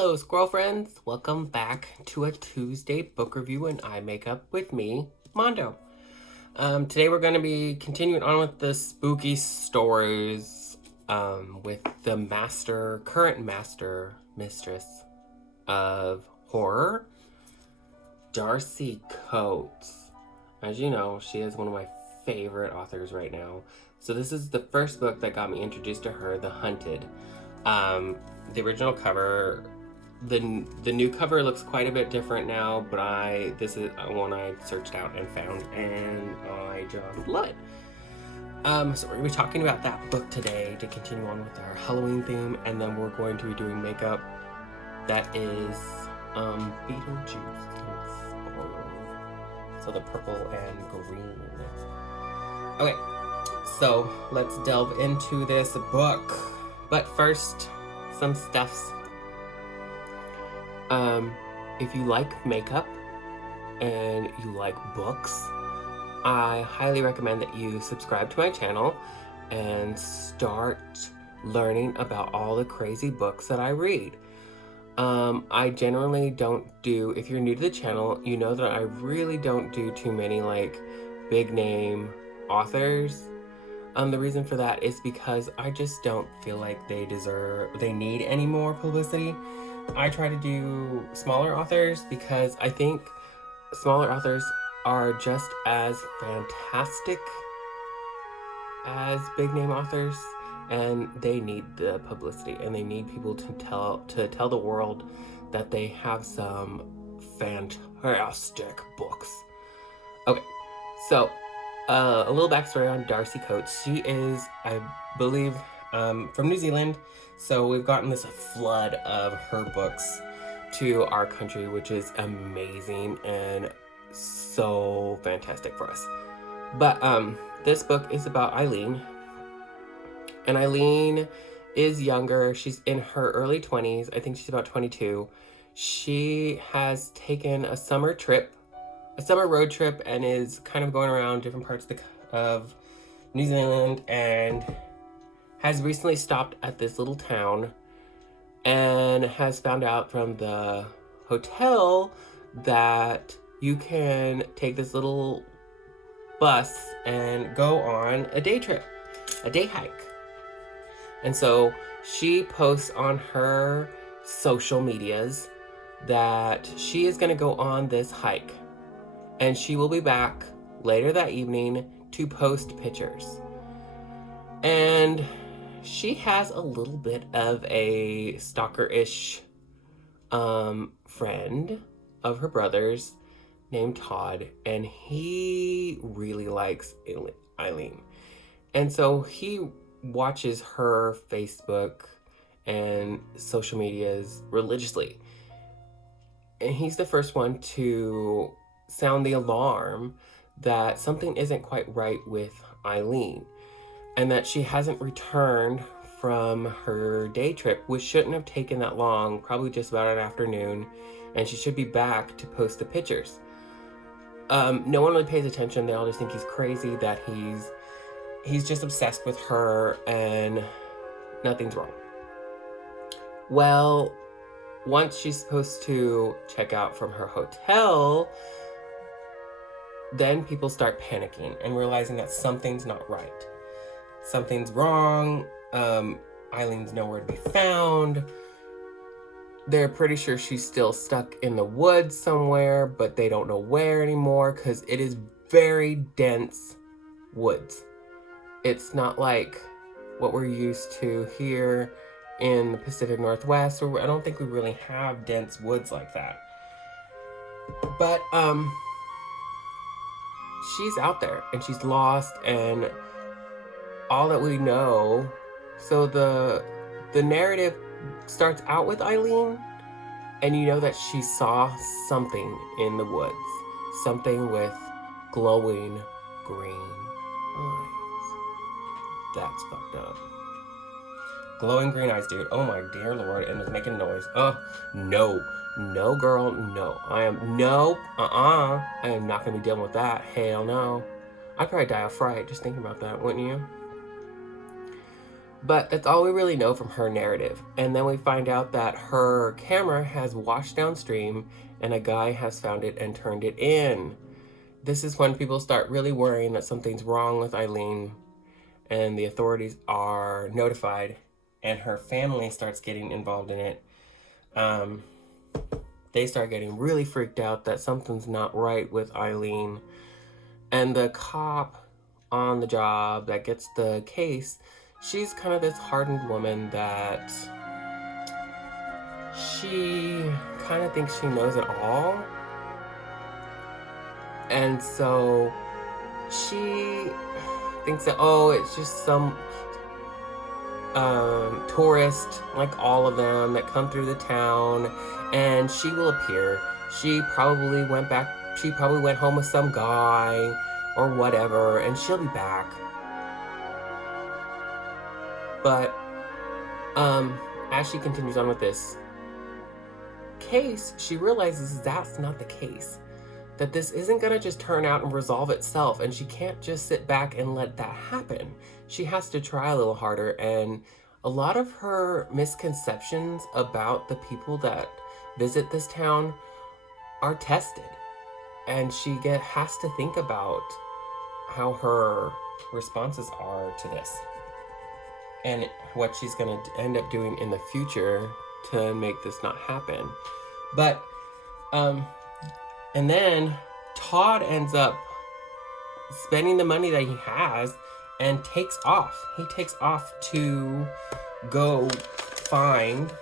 Hello, squirrel friends. Welcome back to a Tuesday book review and eye makeup with me, Mondo. Today we're going to be continuing on with the spooky stories with the current mistress of horror, Darcy Coates. As you know, she is one of my favorite authors right now. So this is the first book that got me introduced to her, The Hunted. The original cover, the new cover looks quite a bit different now, but this is one I searched out and found, and I just love it. So we're going to be talking about that book today to continue on with our Halloween theme, and then we're going to be doing makeup that is Beetlejuice inspired. So the purple and green. Okay, so let's delve into this book. But first, some stuffs. If you like makeup and you like books, I highly recommend that you subscribe to my channel and start learning about all the crazy books that I read. I generally don't do, if you're new to the channel, you know that I really don't do too many big name authors. The reason for that is because I just don't feel like they need any more publicity. I try to do smaller authors because I think smaller authors are just as fantastic as big name authors, and they need the publicity and they need people to tell the world that they have some fantastic books. Okay, so a little backstory on Darcy Coates. She is, I believe, from New Zealand, so we've gotten this flood of her books to our country, which is amazing and so fantastic for us. But this book is about Eileen, and Eileen is younger. She's in her early 20s. I think she's about 22. She has taken a summer road trip, and is kind of going around different parts of New Zealand, and has recently stopped at this little town and has found out from the hotel that you can take this little bus and go on a day hike. And so she posts on her social medias that she is going to go on this hike. And she will be back later that evening to post pictures. And she has a little bit of a stalker-ish friend of her brother's named Todd. And he really likes Eileen. And so he watches her Facebook and social medias religiously. And he's the first one to sound the alarm that something isn't quite right with Eileen, and that she hasn't returned from her day trip, which shouldn't have taken that long, probably just about an afternoon, and she should be back to post the pictures. No one really pays attention. They all just think he's crazy, that he's just obsessed with her and nothing's wrong. Well, once she's supposed to check out from her hotel, then people start panicking and realizing that something's not right. Something's wrong. Eileen's nowhere to be found. They're pretty sure she's still stuck in the woods somewhere, but they don't know where anymore because it is very dense woods. It's not like what we're used to here in the Pacific Northwest, or I don't think we really have dense woods like that. But she's out there and she's lost, and all that we know, so the narrative starts out with Eileen, and you know that she saw something in the woods, something with glowing green eyes. That's fucked up. Glowing green eyes, dude. Oh my dear Lord, and it's making noise. Oh, no. No, girl, no. I am not gonna be dealing with that. Hell no. I'd probably die of fright just thinking about that, wouldn't you? But that's all we really know from her narrative. And then we find out that her camera has washed downstream and a guy has found it and turned it in. This is when people start really worrying that something's wrong with Eileen, and the authorities are notified and her family starts getting involved in it. They start getting really freaked out that something's not right with Eileen. And the cop on the job that gets the case, she's kind of this hardened woman that she kind of thinks she knows it all. And so she thinks that, oh, it's just some tourist, like all of them, that come through the town, and she will appear. She probably went home with some guy or whatever, and she'll be back. But as she continues on with this case, she realizes that's not the case. That this isn't going to just turn out and resolve itself, and she can't just sit back and let that happen. She has to try a little harder, and a lot of her misconceptions about the people that visit this town are tested, and she has to think about how her responses are to this and what she's going to end up doing in the future to make this not happen. But and then Todd ends up spending the money that he has and takes off. He takes off to go find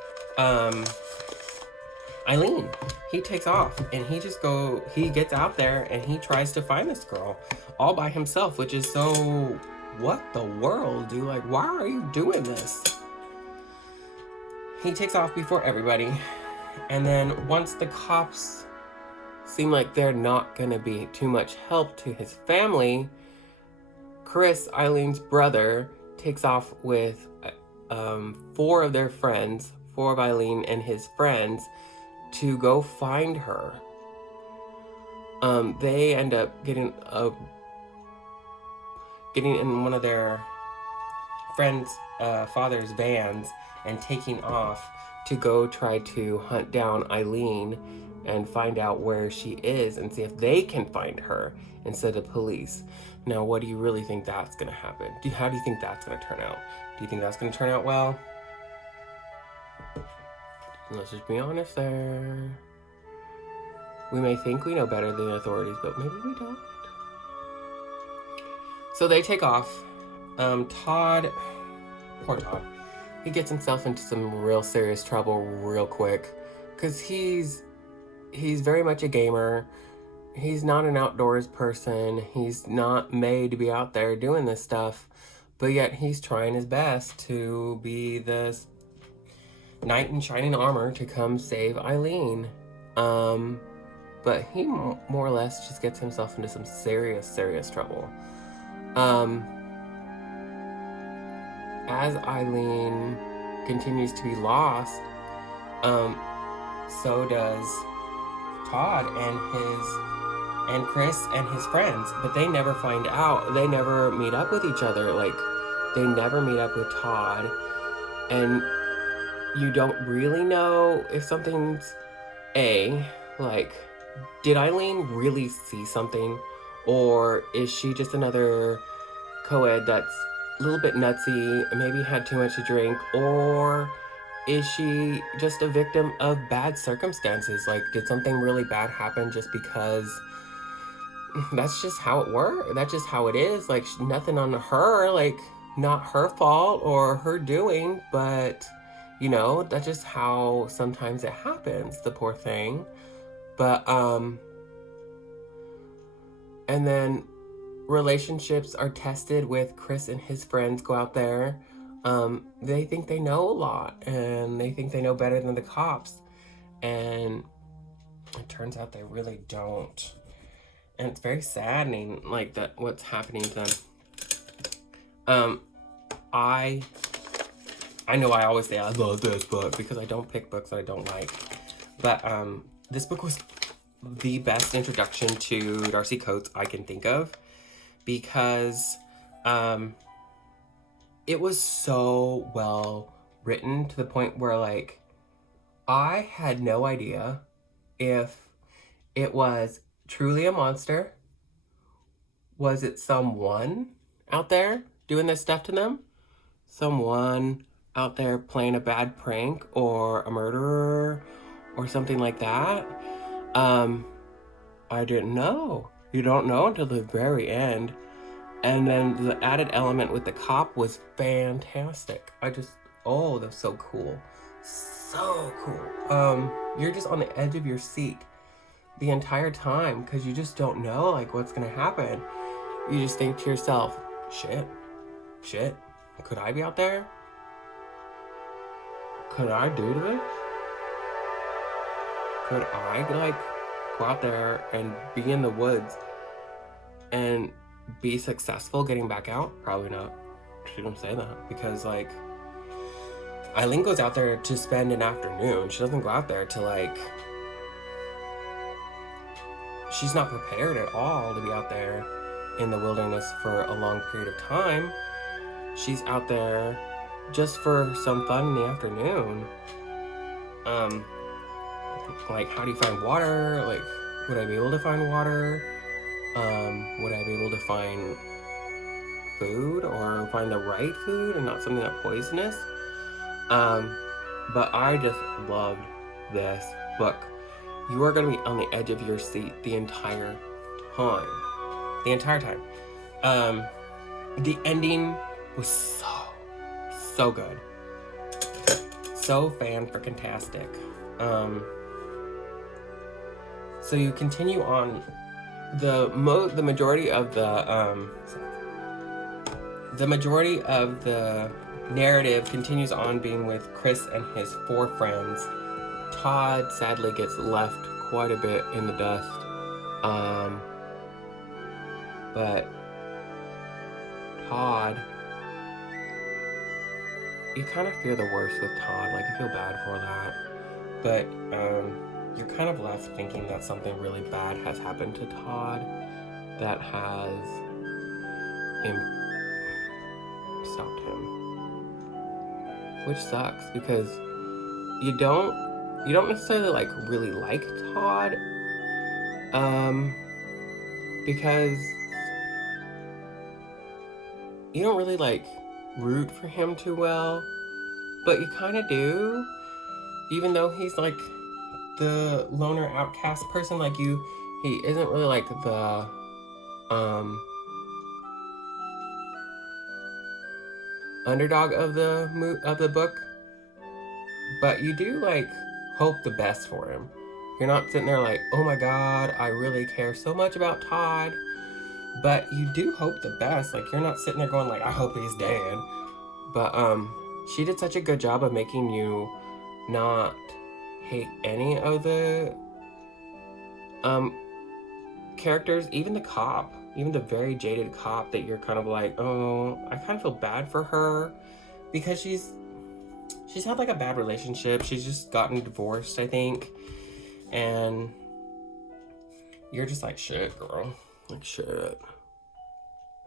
Eileen. He takes off and he gets out there and he tries to find this girl all by himself, which is so, what the world, dude? Like, why are you doing this? He takes off before everybody. And then once the cops seem like they're not going to be too much help to his family, Chris, Eileen's brother, takes off with four of Eileen and his friends, to go find her. They end up getting in one of their friends' father's vans and taking off to go try to hunt down Eileen and find out where she is and see if they can find her instead of police. Now, what do you really think that's going to happen? How do you think that's going to turn out? Do you think that's going to turn out well? Let's just be honest there. We may think we know better than the authorities, but maybe we don't. So they take off. Poor Todd, he gets himself into some real serious trouble real quick, because he's very much a gamer. He's not an outdoors person. He's not made to be out there doing this stuff, but yet he's trying his best to be this knight in shining armor to come save Eileen. But he more or less just gets himself into some serious trouble. As Eileen continues to be lost, so does Todd and Chris and his friends, but they never find out. They never meet up with each other. Like, they never meet up with Todd, and you don't really know if something's like, did Eileen really see something, or is she just another co-ed that's a little bit nutsy, maybe had too much to drink, or is she just a victim of bad circumstances? Like, did something really bad happen just because that's just how it works? That's just how it is. Like, nothing on her, like, not her fault or her doing, but, you know, that's just how sometimes it happens, the poor thing. But, and then relationships are tested with Chris and his friends go out there. They think they know a lot, and they think they know better than the cops. And it turns out they really don't. And it's very saddening, like, that what's happening to them. I know I always say I love this book because I don't pick books that I don't like. But this book was the best introduction to Darcy Coates I can think of, because it was so well written to the point where, like, I had no idea if it was truly a monster. Was it someone out there doing this stuff to them? Someone out there playing a bad prank, or a murderer or something like that? I didn't know. You don't know until the very end. And then the added element with the cop was fantastic. Oh, that's so cool. So cool. You're just on the edge of your seat the entire time because you just don't know, like, what's gonna happen. You just think to yourself, shit, could I be out there? Could I do this? Could I, like, go out there and be in the woods and be successful getting back out? Probably not. She don't say that because, like, Eileen goes out there to spend an afternoon. She doesn't go out there to, like, she's not prepared at all to be out there in the wilderness for a long period of time. She's out there just for some fun in the afternoon. Like, how do you find water? Like, would I be able to find water? Would I be able to find food, or find the right food and not something that's poisonous? But I just loved this book. You are going to be on the edge of your seat the entire time. The entire time. The ending was so good. So fan-freaking-tastic. So you continue on. The majority of the narrative continues on being with Chris and his 4 friends. Todd sadly gets left quite a bit in the dust. But Todd, you kind of fear the worst with Todd. Like, you feel bad for that. But you're kind of left thinking that something really bad has happened to Todd that has stopped him. Which sucks because you don't necessarily, like, really like Todd. Because you don't really, like, root for him too well. But you kind of do. Even though he's, like, the loner outcast person, like, he isn't really, like, the underdog of the book, but you do, like, hope the best for him. You're not sitting there like, oh my god, I really care so much about Todd, but you do hope the best. Like, you're not sitting there going like, I hope he's dead. But she did such a good job of making you not hate any of the characters, even the cop, even the very jaded cop that you're kind of like, oh, I kind of feel bad for her because she's had, like, a bad relationship. She's just gotten divorced, I think, and you're just like, shit, girl, like, shit.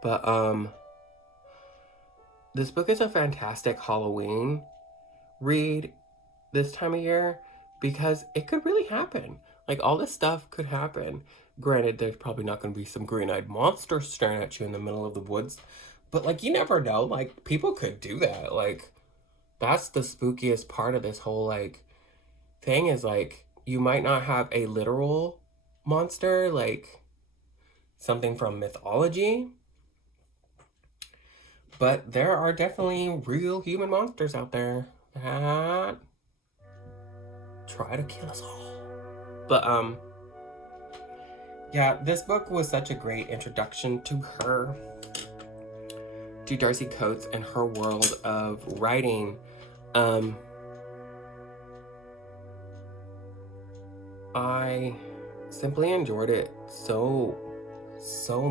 But this book is a fantastic Halloween read this time of year because it could really happen. Like, all this stuff could happen. Granted, there's probably not going to be some green-eyed monster staring at you in the middle of the woods, but, like, you never know. Like, people could do that. Like, that's the spookiest part of this whole, like, thing is, like, you might not have a literal monster, like something from mythology, but there are definitely real human monsters out there that try to kill us all. But yeah, this book was such a great introduction to her, to Darcy Coates and her world of writing. I simply enjoyed it so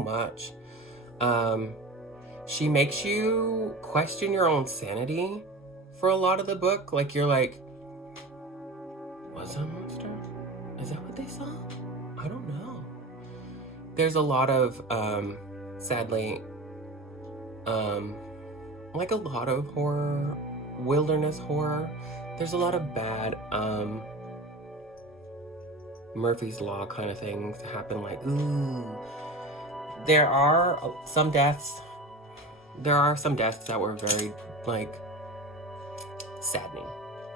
much. She makes you question your own sanity for a lot of the book. Like, you're like, was it a monster? Is that what they saw? I don't know. There's a lot of, sadly, well, like a lot of horror, wilderness horror, there's a lot of bad Murphy's Law kind of things happen, like, ooh. There are some deaths that were very, like, saddening.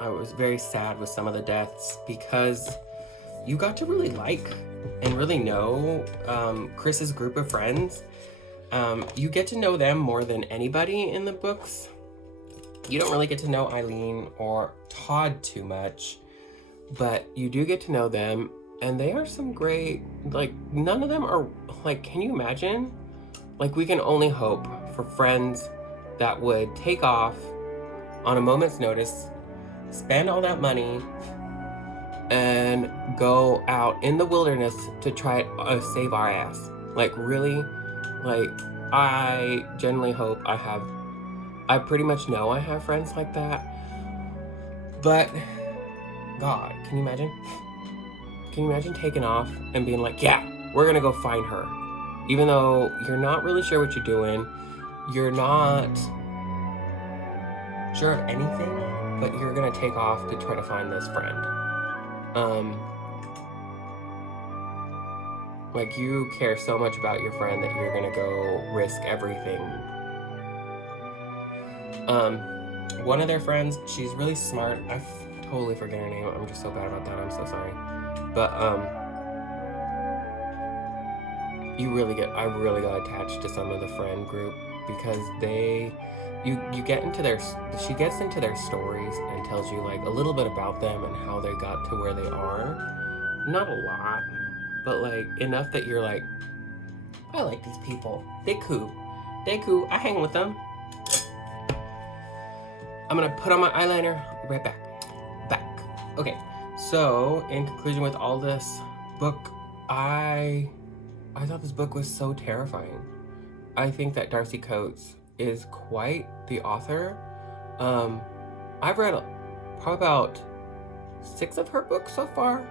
I was very sad with some of the deaths because you got to really like and really know Chris's group of friends. You get to know them more than anybody in the books. You don't really get to know Eileen or Todd too much, but you do get to know them, and they are some great, like, none of them are, like, can you imagine? Like, we can only hope for friends that would take off on a moment's notice, spend all that money, and go out in the wilderness to try to save our ass. Like, really? Like, I genuinely hope I pretty much know I have friends like that. But, God, can you imagine? Can you imagine taking off and being like, yeah, we're gonna go find her. Even though you're not really sure what you're doing, you're not sure of anything, but you're gonna take off to try to find this friend. Like, you care so much about your friend that you're gonna go risk everything. One of their friends, she's really smart. I totally forget her name. I'm just so bad about that. I'm so sorry. But, I really got attached to some of the friend group because you get into she gets into their stories and tells you, like, a little bit about them and how they got to where they are. Not a lot, but, like, enough that you're like, I like these people. They cool. I hang with them. I'm gonna put on my eyeliner. I'll be right back. Okay, so in conclusion with all this book, I thought this book was so terrifying. I think that Darcy Coates is quite the author. I've read probably about 6 of her books so far.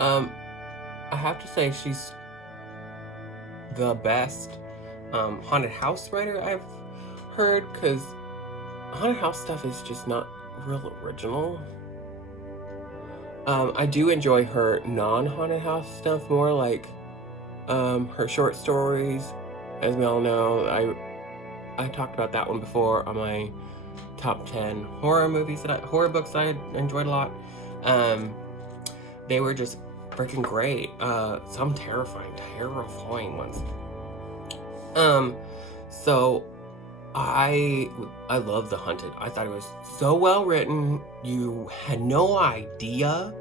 I have to say she's the best haunted house writer I've heard, because haunted house stuff is just not real original. I do enjoy her non-haunted house stuff more, like her short stories. As we all know, I talked about that one before on my top 10 horror books that I enjoyed a lot. They were just freaking great. Some terrifying ones. So I love The Hunted. I thought it was so well written. You had no idea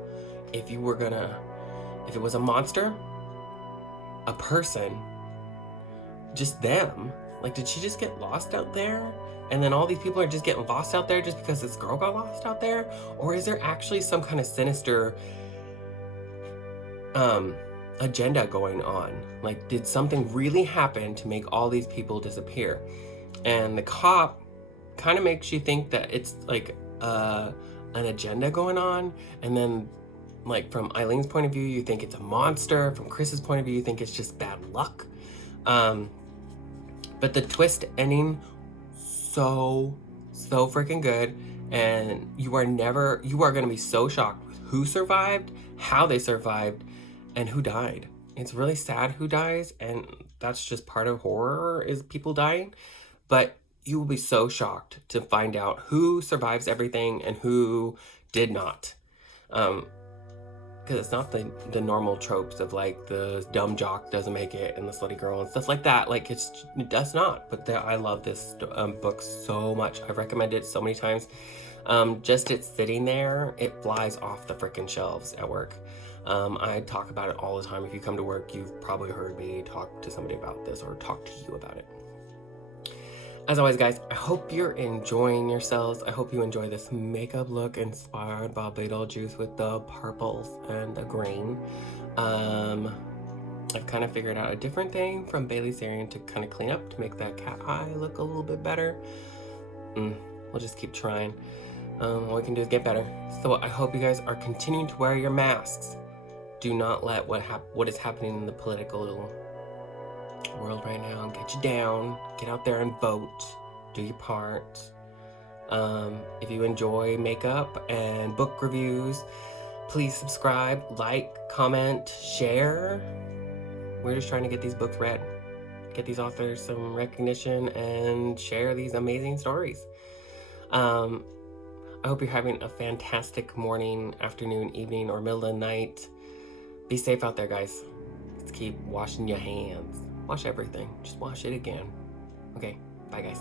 if it was a monster, a person, just them. Like, did she just get lost out there? And then all these people are just getting lost out there just because this girl got lost out there? Or is there actually some kind of sinister agenda going on? Like, did something really happen to make all these people disappear? And the cop kind of makes you think that it's like an agenda going on, and then, like, from Eileen's point of view, you think it's a monster. From Chris's point of view, you think it's just bad luck. But the twist ending, so freaking good, and you are gonna be so shocked with who survived, how they survived, and who died. It's really sad who dies, and that's just part of horror, is people dying. But you will be so shocked to find out who survives everything and who did not. Because it's not the normal tropes of, like, the dumb jock doesn't make it and the slutty girl and stuff like that. Like, it does not. But I love this book so much. I've recommended it so many times. Just it sitting there, it flies off the freaking shelves at work. I talk about it all the time. If you come to work, you've probably heard me talk to somebody about this or talk to you about it. As always, guys, I hope you're enjoying yourselves. I hope you enjoy this makeup look inspired by Beetlejuice with the purples and the green. I've kind of figured out a different thing from Bailey Sarian to kind of clean up to make that cat eye look a little bit better. We'll just keep trying. All we can do is get better. So I hope you guys are continuing to wear your masks. Do not let what is happening in the political world right now get you down. Get out there and vote. Do your part. If you enjoy makeup and book reviews, please subscribe, like, comment, share. We're just trying to get these books read, get these authors some recognition, and share these amazing stories. I hope you're having a fantastic morning, afternoon, evening, or middle of the night. Be safe out there, guys. Let's keep washing your hands. Wash everything. Just wash it again. Okay, bye, guys.